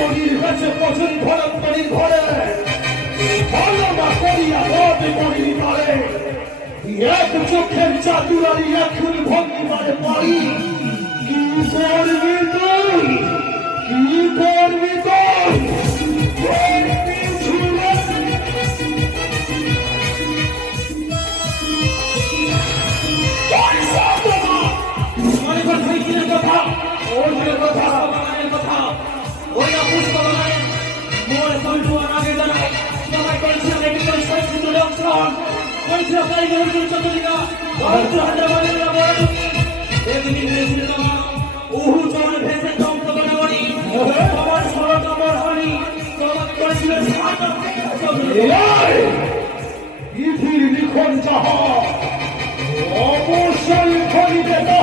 শরীর হয়েছে পছন্দ ধরন্তরীর ঘরে ভালো বা করিয়া রবে করিনি পারে এক চোখের চাতুরারি এখন ভঙ্গি মারে পারি কি করবি তুই কি করবি তুই কথা ওর কথা কথা ওই পুষ্প বাগানে মোর পরিবার আগে জানাই সবাই করেছিল মেডিকেল সায়েন্স অংশগ্রহণ করেছিল কারিগরি চতুরিকা ভারত হায়দ্রাবাদের বড় এদিকে হয়েছিল উহু চরণ ভেসে চমক গণগণি সবার সরল আমার হানি সবাই করেছিল পৃথিবীর লিখন চাহা অবশ্যই খরিদে